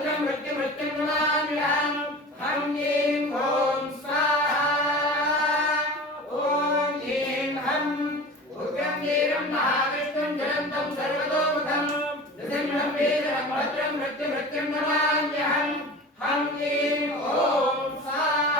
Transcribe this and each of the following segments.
भद्रं मृत्युं नमाम्यहम् हं ह्रीं ॐ स्वाहा ॐ ह्रीं हं उग्रं वीरं महाविष्णुं ज्वलन्तं सर्वतोमुखं नृसिंहं वीरं भद्रं मृत्युं नमाम्यहम् हं ह्रीं ॐ स्वाहा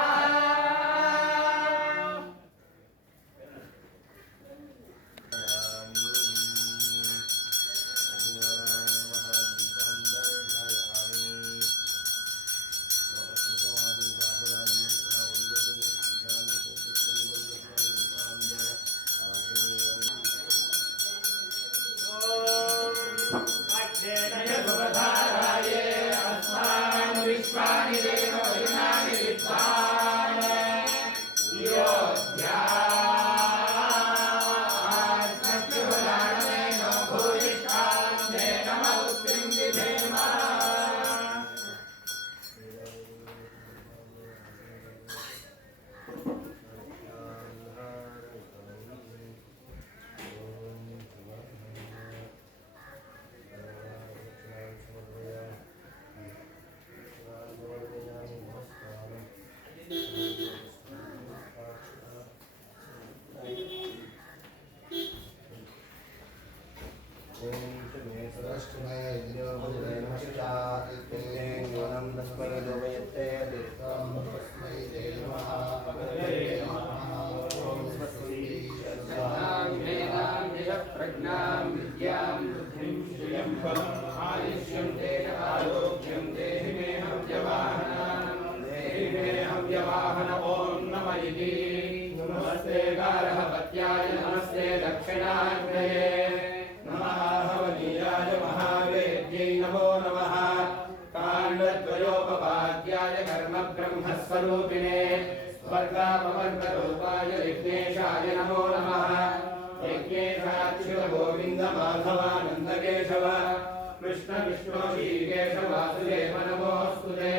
प्रज्ञां विद्यां बुद्धिं श्रियं आयुष्यं तेन आरोग्यं देहि मे हव्यवाहन ॐ नमः इति नमस्ते गार्हपत्याय नमस्ते दक्षिणाग्नये नमः हवनीयाय महावेद्यै नमो नमः काण्डद्वयोपपाद्याय कर्म ब्रह्मस्वरूपिणे स्वर्गापवर्गरूपाय विघ्नेशाय नमो नमः यज्ञेशाच्युत गोविन्द माधवानन्द केशव कृष्ण विष्णु श्रीकेश वासुदेव नमोऽस्तुते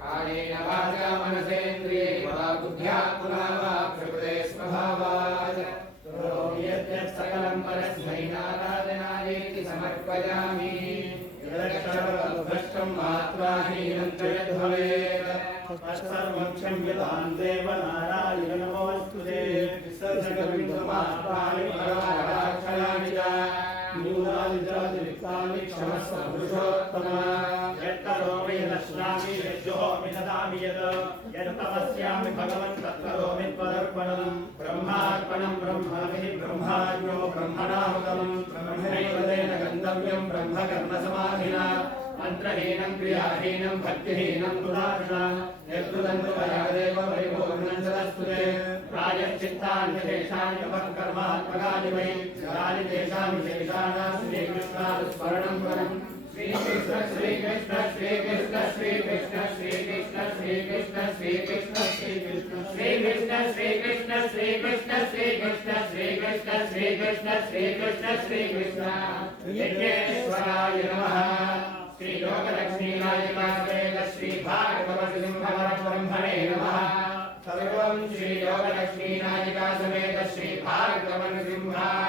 कालेन वाचा मनसेन्द्रियैर्वा बुद्ध्यात्मना वा प्रकृते स्वभावात् करोमि यद्यत् सकलं परस्मै नारायणायेति समर्पयामि यदक्षरपदभ्रष्टं मात्राहीनं च यद्भवेत् तत्सर्वं क्षम्यतां देव नारायण नमोऽस्तुते विसर्जकविन्दुमात्राणि परमाक्षराणि च न्यूनानि चातिरिक्तानि क्षमस्व पुरुषोत्तम यत्करोमि यदश्नामि यज्जुहोमि ददामि यत्तपस्यामि भगवन् तत्करोमि त्वदर्पणं ब्रह्मार्पणं ब्रह्मविः ब्रह्माज्ञो ब्रह्मणाहुतं ब्रह्मणैव तेन गन्तव्यं ब्रह्मकर्मसमाधिना मन्त्रहीनं क्रियाहीनं भक्तिहीनं तुदार्षणा यत्कृतं तया परिपूर्णं सदस्तुते प्रायश्चित्तान्यशेषानि कर्मात्मकानि वै यानि तेषां विशेषाणां श्रीकृष्णानुस्मरणं परम् श्रीकृष्ण श्रीकृष्ण श्रीकृष्ण श्रीकृष्ण श्रीकृष्ण श्रीकृष्ण श्रीकृष्ण श्रीकृष्ण श्रीकृष्ण श्रीकृष्ण श्रीकृष्ण श्रीकृष्ण श्रीकृष्ण श्रीकृष्ण श्रीकृष्ण श्रीकृष्ण यज्ञेश्वराय नमः श्री योगलक्ष्मीनायकाय श्री भागवतसिंहब्रह्मणे नमः सर्वं श्री योगलक्ष्मीनायिका समेत श्री भागवतसिंहाय